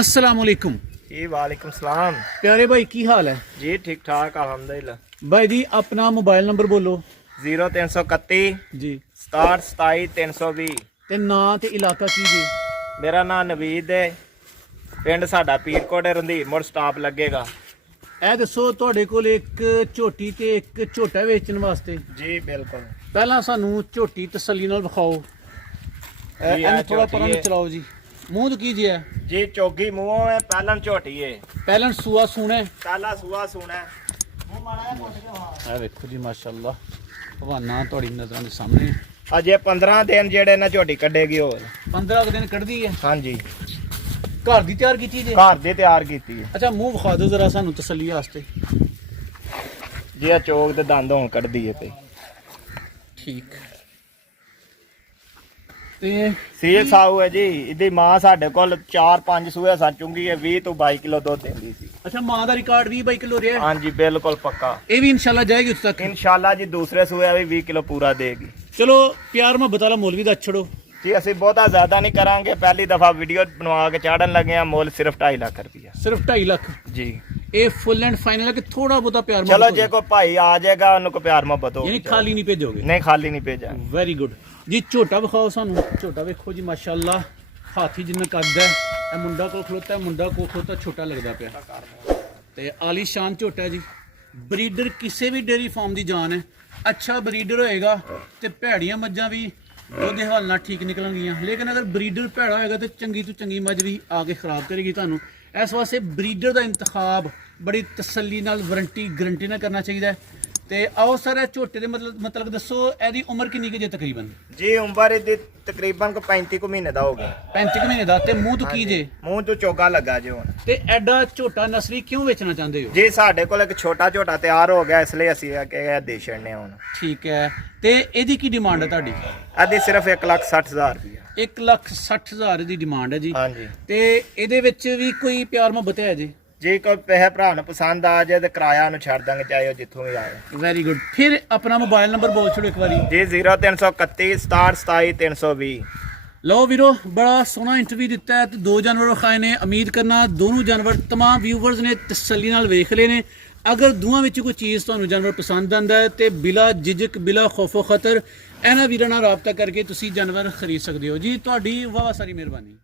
अस्सलामुअलैकुम जी वालेकुम सलाम। प्यारे भाई की हाल है जी ठीक ठाक अल्हम्दुलिल्लाह। भाई जी अपना मोबाइल नंबर बोलो 0331 जी 67 27 320। ते ना ते इलाका की जी मेरा नाम नवीद है, पिंड साडा पीरकोट रंधीर मोड़ स्टाप लगेगा। ਇਹ ਦੱਸੋ ਤੁਹਾਡੇ ਕੋਲ ਇੱਕ ਝੋਟੀ ਤੇ ਇੱਕ ਝੋਟਾ ਵੇਚਣ ਵਾਸਤੇ जी बिल्कुल। ਪਹਿਲਾਂ ਸਾਨੂੰ ਝੋਟੀ ਤਸੱਲੀ ਨਾਲ ਵਿਖਾਓ ਜੀ, ਇਹਨੂੰ ਇਹ ਥੋੜਾ ਝੋਟੀ ਪਰਾਂ ਨੂੰ ਹੈ। ਚਲਾਓ ਜੀ ਮੂੰਹ ਤੋਂ ਕੀ ਜੀ ਹੈ जी चौकी मुँह है पहलन झोटी है, ਪਹਿਲਾਂ ਸੂਆ ਸੂਣਾ ਹੈ काला सुहा सुना है। मुँह माड़ा है मुड़ के वहाँ। ਇਹ ਵੇਖੋ ਜੀ ਮਾਸ਼ਾਅੱਲਾ ਭਵਾਨਾ ਤੁਹਾਡੀ ਨਜ਼ਰਾਂ ਦੇ ਸਾਹਮਣੇ अजे 15 दिन जेड़े ना झोटी कड्डेगी होर। 15 ਕੁ ਦਿਨ ਕੱਢਦੀ ਹੈ हाँ जी ਘਰ ਦੀ ਤਿਆਰ ਕੀਤੀ ਜੇ घर दी तैयार की है ਅੱਛਾ ਮੂੰਹ ਵਿਖਾ ਦਿਓ ਜ਼ਰਾ ਸਾਨੂੰ ਤਸੱਲੀ ਵਾਸਤੇ जी। चौक ते दंद हों कड्डी है पे ਠੀਕ ਤੇ सील साहू है जी। इहदी मां साडे कोल 4-5 सूए सा चुंगी है, 20 ਤੋਂ 22 किलो दुध देंदी सी। ਅੱਛਾ ਮਾਂ ਦਾ ਰਿਕਾਰਡ 20-22 ਕਿਲੋ ਰਿਹਾ हाँ जी बिल्कुल पक्का। ਇਹ ਵੀ ਇਨਸ਼ਾਅੱਲਾ ਜਾਏਗੀ ਉਸ ਤੱਕ इंशाल्लाह जी दूसरे सूए भी 20 किलो पूरा देगी ਚਲੋ ਪਿਆਰ ਮੁਹੱਬਤ ਵਾਲਾ ਮੌਲਵੀ ਦਾ ਛੜੋ जी। ਅਸੀਂ ਬਹੁਤਾ ਜ਼ਿਆਦਾ ਨਹੀਂ ਕਰਾਂਗੇ, ਪਹਿਲੀ ਦਫਾ ਵੀਡੀਓ ਬਣਵਾ ਕੇ ਚਾੜਨ ਲੱਗੇ ਆ। ਮੁੱਲ ਸਿਰਫ 2.5 ਲੱਖ ਰੁਪਇਆ ਸਿਰਫ 2.5 ਲੱਖ ਜੀ। ਇਹ ਫੁੱਲ ਐਂਡ ਫਾਈਨਲ ਹੈ ਕਿ ਥੋੜਾ ਬਹੁਤਾ ਪਿਆਰ ਚਲੋ ਮੁਹੱਬਤ ਜੇ ਕੋਈ ਭਾਈ ਆ ਜਾਏਗਾ ਉਹਨੂੰ ਕੋ ਪਿਆਰ ਮੁਹੱਬਤ ਹੋ ਯਾਨੀ ਖਾਲੀ ਨਹੀਂ ਭੇਜੋਗੇ ਨਹੀਂ, ਖਾਲੀ ਨਹੀਂ ਭੇਜਾਂ। ਵੈਰੀ ਗੁੱਡ ਜੀ ਝੋਟਾ ਵਿਖਾਓ ਸਾਨੂੰ ਝੋਟਾ ਵੇਖੋ ਜੀ ਮਾਸ਼ਾਅੱਲਾ ਹਾਥੀ ਜਿੰਨਾ ਕੱਦ ਹੈ ਇਹ ਮੁੰਡਾ ਕੋਲ ਖਲੋਤਾ ਹੈ ਮੁੰਡਾ ਕੋਲ ਖਲੋਤਾ ਛੋਟਾ ਲੱਗਦਾ ਪਿਆ ਤੇ ਆਲੀਸ਼ਾਨ ਝੋਟਾ ਜੀ ਬਰੀਡਰ ਕਿਸੇ ਵੀ ਡੇਰੀ ਫਾਰਮ ਦੀ ਜਾਨ ਹੈ ਅੱਛਾ ਬਰੀਡਰ ਹੋਏਗਾ ਤੇ ਭੈੜੀਆਂ ਮੱਝਾਂ ਵੀ ਉਹਦੇ ਹਵਾਲ ਨਾਲ ਠੀਕ ਨਿਕਲਣਗੀਆਂ ਲੇਕਿਨ ਅਗਰ ਬਰੀਡਰ ਭੈੜਾ ਹੋਏਗਾ ਤੇ ਚੰਗੀ ਤੋਂ ਚੰਗੀ ਮੱਝ ਵੀ ਆ ਕੇ ਖਰਾਬ ਕਰੇਗੀ ਤੁਹਾਨੂੰ ਇਸ ਵਾਸਤੇ ਬਰੀਡਰ ਦਾ ਇੰਤਖਾਬ ਬੜੀ ਤਸੱਲੀ ਨਾਲ ਵਾਰੰਟੀ ਗਰੰਟੀ ਨਾਲ ਕਰਨਾ ਚਾਹੀਦਾ ਹੈ ਤੇ ਆਓ ਸਰ ਇਹ ਝੋਟੇ ਦੇ ਮਤਲਬ ਦੱਸੋ ਇਹਦੀ ਉਮਰ ਕਿੰਨੀ ਕੁ ਜੇ ਤਕਰੀਬਨ ਜੀ ਉਮਰ ਇਹਦੀ ਤਕਰੀਬਨ ਕੋ 35 ਕੁ ਮਹੀਨੇ ਦਾ ਹੋ ਗਿਆ। 35 ਮਹੀਨੇ ਦਾ ਤੇ ਮੂੰਹ ਤੋਂ ਕੀ ਜੇ ਮੂੰਹ ਤੋਂ ਚੋਗਾ ਲੱਗਾ ਜੀ ਹੁਣ। ਤੇ ਐਡਾ ਝੋਟਾ ਨਸਲੀ ਕਿਉਂ ਵੇਚਣਾ ਚਾਹੁੰਦੇ ਹੋ ਜੀ ਸਾਡੇ ਕੋਲ ਇੱਕ ਛੋਟਾ ਝੋਟਾ ਤਿਆਰ ਹੋ ਗਿਆ, ਇਸ ਲਈ ਅਸੀਂ ਇਹ ਦੇ ਛੱਡਨੇ ਹੁਣ। ਠੀਕ ਹੈ ਤੇ ਇਹਦੀ ਕੀ ਡਿਮਾਂਡ ਹੈ ਤੁਹਾਡੀ ਇਹਦੀ ਸਿਰਫ 1,60,000 ਰੁਪਇਆ। 1,60,000 ਦੀ ਡਿਮਾਂਡ ਹੈ ਜੀ ਹਾਂਜੀ ਤੇ ਇਹਦੇ ਵਿੱਚ ਵੀ ਕੋਈ ਪਿਆਰ ਮੁਹੱਬਤ ਹੈ ਜੀ ਜੇ ਕੋਈ ਪੈਸੇ ਭਰਾ ਨੂੰ ਪਸੰਦ ਆ ਜਾਏ ਤੇ ਕਿਰਾਇਆ ਨੂੰ ਛੱਡ ਦਾਂਗੇ ਚਾਹੇ ਉਹ ਜਿੱਥੋਂ ਵੀ ਆਏ। ਵੈਰੀ ਗੁੱਡ ਫਿਰ ਆਪਣਾ ਮੋਬਾਈਲ ਨੰਬਰ ਬੋਲ ਛੋੜੋ ਇੱਕ ਵਾਰੀ ਜੀ 0331 67 27 320। ਲਓ ਵੀਰੋ ਬੜਾ ਸੋਹਣਾ ਇੰਟਰਵਿਊ ਦਿੱਤਾ ਹੈ ਤੇ ਦੋ ਜਾਨਵਰ ਵਿਖਾਏ ਨੇ ਉਮੀਦ ਕਰਨਾ ਦੋਨੋਂ ਜਾਨਵਰ तमाम ਵਿਊਵਰਸ ਨੇ ਤਸੱਲੀ ਨਾਲ ਵੇਖ ਲਏ ਨੇ ਅਗਰ ਦੋਵਾਂ ਵਿੱਚ ਕੋਈ ਚੀਜ਼ ਤੁਹਾਨੂੰ ਜਾਨਵਰ ਪਸੰਦ ਆਂਦਾ ਹੈ ਤੇ ਬਿਲਾ ਝਿਜਕ ਬਿਲਾ ਖੌਫੋ ਖਤਰ ਇਹਨਾਂ ਵੀਰਾਂ ਨਾਲ ਰਾਬਤਾ ਕਰਕੇ ਤੁਸੀਂ ਜਾਨਵਰ ਖਰੀਦ ਸਕਦੇ ਹੋ ਜੀ ਤੁਹਾਡੀ ਵਾਹ ਸਾਰੀ ਮਿਹਰਬਾਨੀ।